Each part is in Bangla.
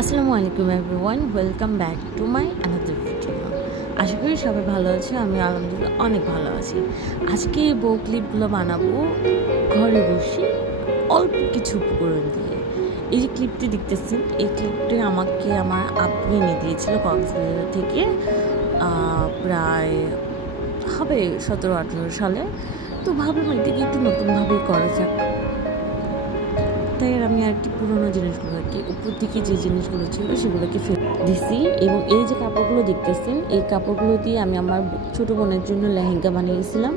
আসসালামু আলাইকুম everyone, welcome back to my another video. আশা করি সবাই ভালো আছে। আমি আলহামদুলিল্লাহ অনেক ভালো আছি। আজকে বউ ক্লিপগুলো বানাবো ঘরে বসে অল্প কিছু উপকরণ দিয়ে। এই যে ক্লিপটি দেখতেছেন, এই ক্লিপটি আমাকে আমার আব্বু এনে দিয়েছিল কক্সবাজার থেকে, প্রায় হবে 17-18 সালে। তো ভাবলাম এটাকে একটু নতুনভাবেই করা যাক। তাই আমি আর কি পুরোনো জিনিসগুলোকে, উপর দিকে যে জিনিসগুলো ছিল সেগুলোকে ফেলে দিছি। এবং এই যে কাপড়গুলো দেখতেছেন, এই কাপড়গুলো দিয়ে আমি আমার ছোটো বোনের জন্য লেহেঙ্গা বানিয়েছিলাম,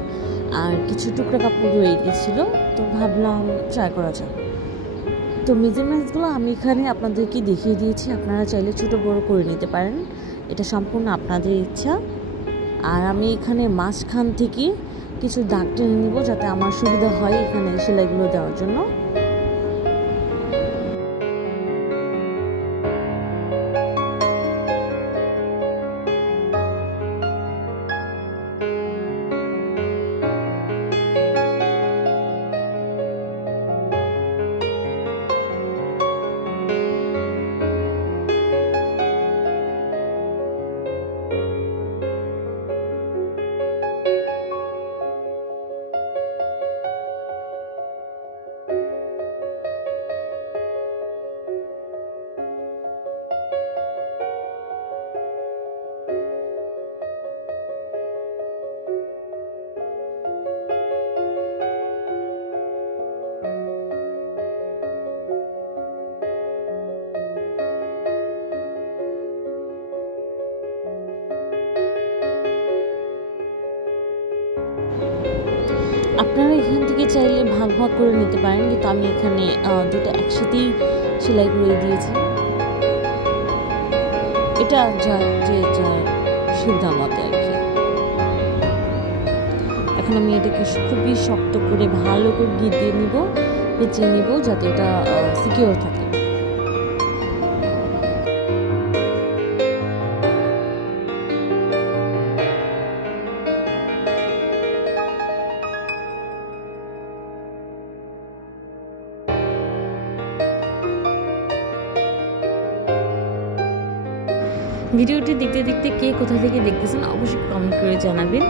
আর কিছু টুকরা কাপড় রয়ে গিয়েছিলো, তো ভাবলাম ট্রাই করা যাক। তো মেজারমেন্টসগুলো আমি এখানে আপনাদেরকে দেখিয়ে দিয়েছি, আপনারা চাইলে ছোটো বড়ো করে নিতে পারেন, এটা সম্পূর্ণ আপনাদের ইচ্ছা। আর আমি এখানে মাঝখান থেকে কিছু দাগ টেনে নিব, যাতে আমার সুবিধা হয় এখানে সেলাইগুলো দেওয়ার জন্য। আপনারা এখান থেকে চাইলে ভাগ ভাগ করে নিতে পারেন, কিন্তু আমি এখানে দুটো একসাথেই সেলাই করে দিয়েছি। এটা যার সুবিধা মতো আর কি। এখন আমি এটাকে খুবই শক্ত করে ভালো করে দিয়ে নিব, পেঁচিয়ে নিব, যাতে এটা সিকিউর থাকে। ভিডিওটি দেখতে দেখতে কে কোথা থেকে দেখতেছেন অবশ্যই কমেন্ট করে জানাবেন,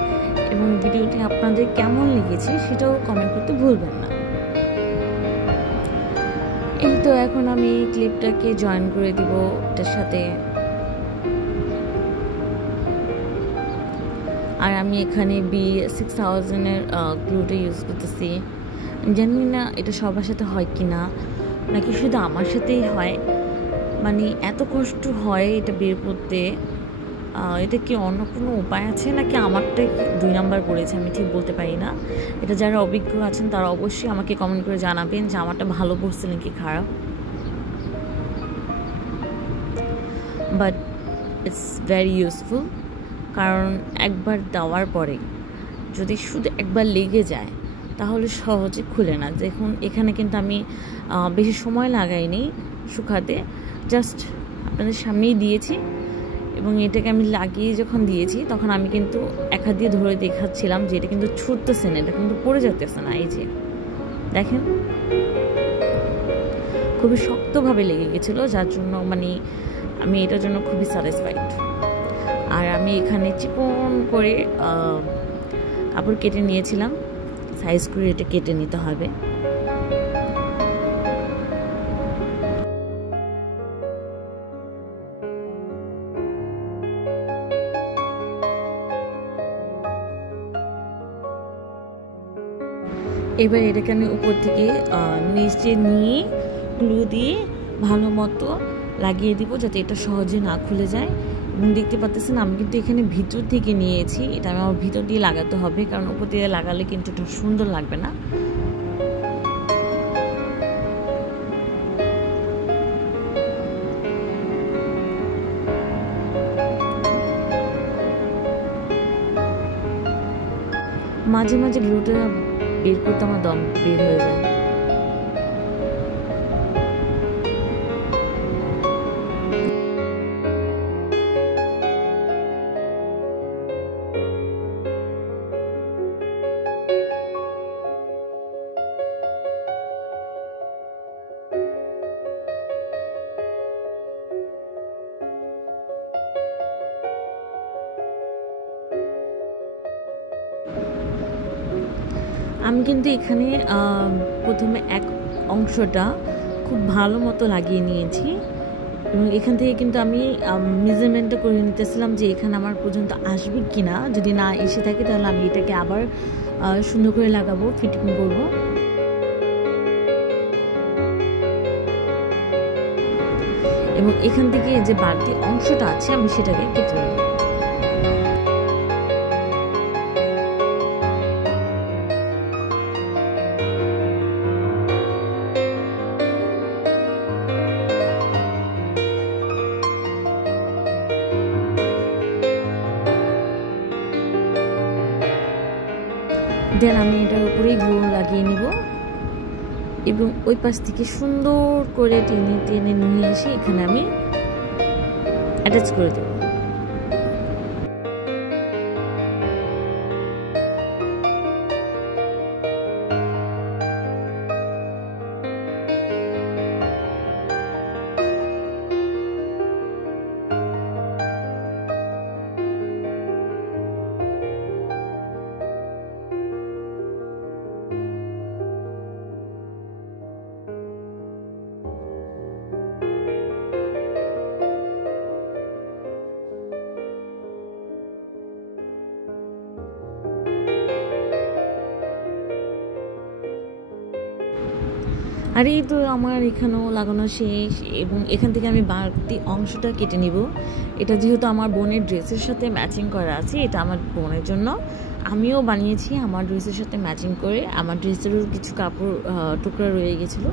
এবং ভিডিওটি আপনাদের কেমন লেগেছে সেটাও কমেন্ট করতে ভুলবেন না। এই তো এখন আমি ক্লিপটাকে জয়েন করে দিব এটার সাথে। আর আমি এখানে B6000-এর গ্লুটা ইউজ করতেছি। জানি না এটা সবার সাথে হয় কি না, নাকি শুধু আমার সাথেই হয়। মানে এত কষ্ট হয় এটা বের করতে, এটা কি অন্য কোনো উপায় আছে, নাকি আমারটাই 2 নাম্বার পড়েছে, আমি ঠিক বলতে পারি না। এটা যারা অভিজ্ঞ আছেন তারা অবশ্যই আমাকে কমেন্ট করে জানাবেন যে আমারটা ভালো পড়ছে নাকি খারাপ। বাট ইটস ভেরি ইউজফুল, কারণ একবার দেওয়ার পরে যদি শুধু একবার লেগে যায় তাহলে সহজে খুলে না। দেখুন এখানে কিন্তু আমি বেশি সময় লাগাইনি শুকাতে, জাস্ট আপনাদের সামনেই দিয়েছি। এবং এটাকে আমি লাগিয়ে যখন দিয়েছি তখন আমি কিন্তু এক হাত দিয়ে ধরে দেখাচ্ছিলাম যে এটা কিন্তু ছুটতেছে না, এটা কিন্তু পড়ে যেতেছে না। এই যে দেখেন, খুবই শক্তভাবে লেগে গেছিলো, যার জন্য মানে আমি এটার জন্য খুবই স্যাটিসফাইড। আর আমি এখানে চিকন করে কাপড় কেটে নিয়েছিলাম, সাইজ করে এটা কেটে নিতে হবে। এবার এটাকে আমি উপর থেকে নিচে নিয়ে গ্লু দিয়ে ভালো মতো লাগিয়ে দিব, যাতে এটা সহজে না খুলে যায়। এবং দেখতে পাচ্ছেন আমি কিন্তু এখানে ভিতর থেকে নিয়েছি, এটা আমার ভিতর দিয়ে লাগাতে হবে, কারণ উপর দিয়ে লাগালে কিন্তু এটা সুন্দর লাগবে না। মাঝে মাঝে গ্লুটা বের করতে আমার দম বের হয়ে যায়। আমি কিন্তু এখানে প্রথমে এক অংশটা খুব ভালো মতো লাগিয়ে নিয়েছি এবং এখান থেকে কিন্তু আমি মেজারমেন্টটা করে নিতেছিলাম যে এখানে আমার পর্যন্ত আসবে কি না। যদি না এসে থাকে তাহলে আমি এটাকে আবার সুন্দর করে লাগাবো, ফিটিং করবো। এবং এখান থেকে যে বাড়তি অংশটা আছে আমি সেটাকে কেটে নেব। দেন আমি এটার উপরেই গ্লু লাগিয়ে নিব এবং ওই পাশ থেকে সুন্দর করে টেনে টেনে নিয়ে এসে এখানে আমি অ্যাটাচ করে দেব। আর এই তো আমার এখানেও লাগানো শেষ এবং এখান থেকে আমি বাড়তি অংশটা কেটে নিব। এটা যেহেতু আমার বোনের ড্রেসের সাথে ম্যাচিং করা আছে, এটা আমার বোনের জন্য আমিও বানিয়েছি আমার ড্রেসের সাথে ম্যাচিং করে। আমার ড্রেসেরও কিছু কাপড় টুকরা রয়ে গেছিলো,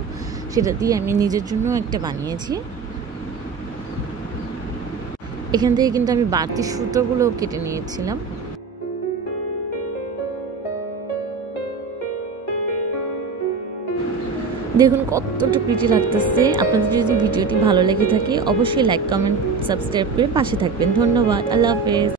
সেটা দিয়ে আমি নিজের জন্য একটা বানিয়েছি। এখান থেকে কিন্তু আমি বাড়তি সুতোগুলো কেটে নিয়েছিলাম। দেখুন কতটা প্রিটি লাগতেছে। আপনাদের যদি ভিডিওটি ভালো লেগে থাকে অবশ্যই লাইক, কমেন্ট, সাবস্ক্রাইব করে পাশে থাকবেন। ধন্যবাদ। আল্লাহ হাফেজ।